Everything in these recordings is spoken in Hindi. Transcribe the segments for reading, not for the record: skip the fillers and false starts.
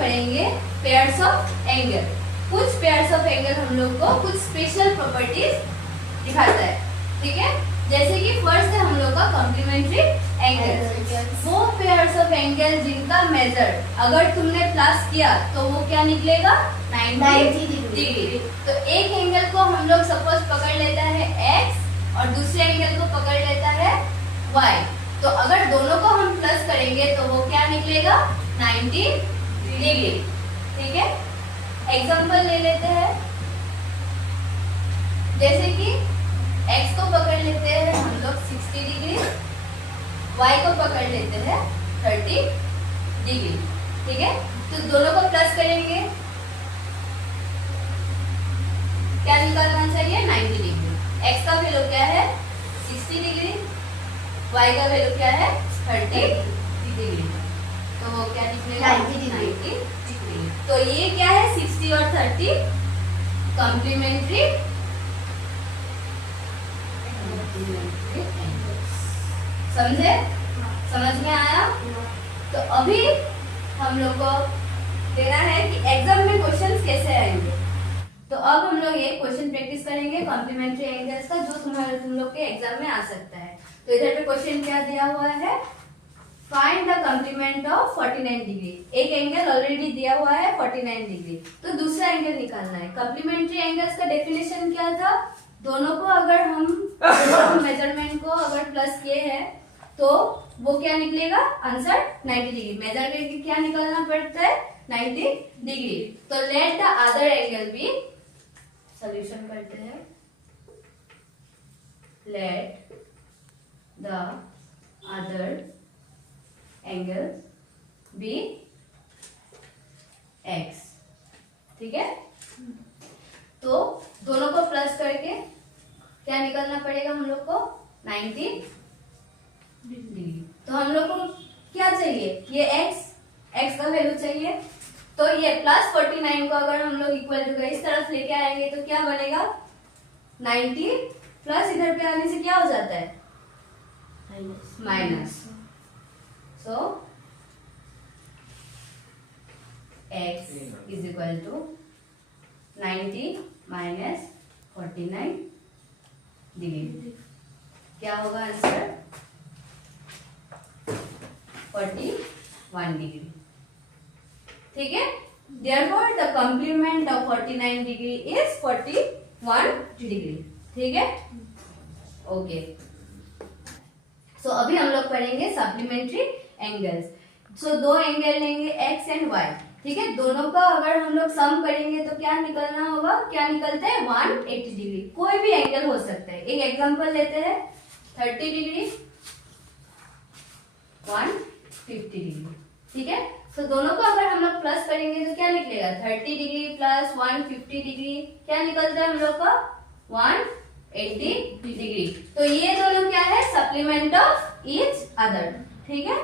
पढ़ेंगे पेयर्स ऑफ एंगल। कुछ पेयर्स ऑफ एंगल हम लोग को कुछ स्पेशल प्रॉपर्टीज दिखाता है, ठीक है। जैसे कि फर्स्ट है हम लोग का कॉम्प्लीमेंट्री एंगल, वो पेयर्स ऑफ एंगल जिनका मेजर अगर तुमने प्लस किया तो वो क्या निकलेगा 90 डिग्री। तो एक एंगल को हम लोग सपोज पकड़ लेता है x और दूसरे एंगल को पकड़ लेता है y, तो अगर दोनों को हम प्लस करेंगे तो वो क्या निकलेगा 90 डिग्री, ठीक है। एग्जांपल ले लेते हैं, जैसे कि x को पकड़ लेते हैं हम लोग 60 डिग्री, y को पकड़ लेते हैं 30 डिग्री, ठीक है। तो दोनों को प्लस करेंगे, क्या निकालना चाहिए 90 डिग्री। x का वैल्यू क्या है 60 डिग्री, y का वैल्यू क्या है 30 डिग्री, तो वो क्या निकलेगा 90 डिग्री। तो ये क्या है 60 और 30 कॉम्प्लीमेंट्री, समझे, समझ में आया। तो अभी हम लोग को देना है कि एग्जाम में क्वेश्चंस कैसे आएंगे। तो अब हम लोग एक क्वेश्चन प्रैक्टिस करेंगे कॉम्प्लीमेंट्री एंगल्स का, जो तुम लोग के एग्जाम में आ सकता है। तो इधर पे क्वेश्चन क्या दिया हुआ है, find the complement of 49 degree. एक एंगल ऑलरेडी दिया हुआ है 49 डिग्री, तो दूसरा एंगल निकालना है। कॉम्प्लीमेंट्री एंगल्स का डेफिनेशन क्या था, दोनों को अगर हम मेजरमेंट को अगर प्लस किए हैं तो वो क्या निकलेगा आंसर 90 डिग्री। मेजर करके क्या निकालना पड़ता है 90 डिग्री। तो let the other angle B, solution करते हैं, let the other angle B x, ठीक है। तो दोनों को प्लस करके क्या निकालना पड़ेगा हम लोग को 90 डिग्री। तो हम लोग को क्या चाहिए, ये x का वैल्यू चाहिए। तो ये प्लस 49 को अगर हम लोग इक्वल टू इस तरफ लेके आएंगे तो क्या बनेगा 90 प्लस इधर पे आने से क्या हो जाता है minus. So x is equal to 90 minus 49 degree, क्या होगा आंसर 41 डिग्री, ठीक है। Therefore the complement of 49 degree is 41 degree, ठीक है। ओके, सो अभी हम लोग पढ़ेंगे सप्लीमेंट्री एंगल्स। सो दो एंगल लेंगे x एंड y, ठीक है। दोनों का अगर हम लोग सम करेंगे तो क्या निकलना होगा, क्या निकलता है 180 डिग्री। कोई भी एंगल हो सकता है। एक एग्जांपल लेते हैं 30 डिग्री 150 डिग्री, ठीक है। तो दोनों को अगर हम लोग प्लस करेंगे तो क्या निकलेगा 30 डिग्री प्लस 150 डिग्री, क्या निकलता है हम लोग का 180 डिग्री। तो ये दोनों क्या है सप्लीमेंट ऑफ ईच अदर, ठीक है।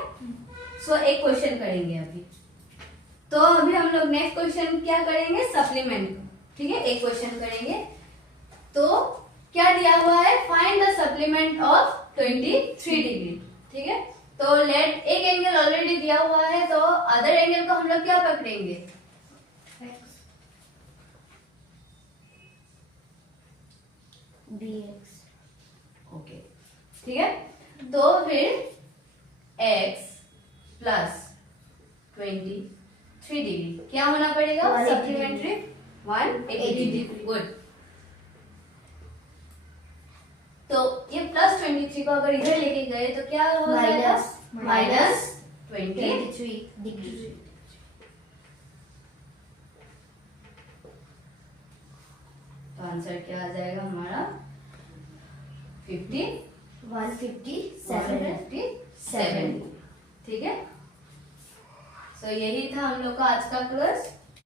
सो एक क्वेश्चन करेंगे अभी। तो अभी हम लोग नेक्स्ट क्वेश्चन क्या करेंगे सप्लीमेंट, ठीक है। एक क्वेश्चन करेंगे, तो क्या दिया हुआ है find the supplement of 23 degree, ठीक है। तो लेट एक एंगल ऑलरेडी दिया हुआ है, तो अदर एंगल को हम लोग क्या पकड़ेंगे dx, ओके, ठीक है। तो फिर x प्लस 23 डिग्री क्या होना पड़ेगा सप्लीमेंट्री 180 डिग्री, गुड। तो ये प्लस 23 को अगर इधर लेके गए तो क्या हो जाएगा माइनस 23 डिग्री। तो आंसर क्या आ जाएगा हमारा 157, ठीक है। सो यही था हम लोग का आज का क्लास।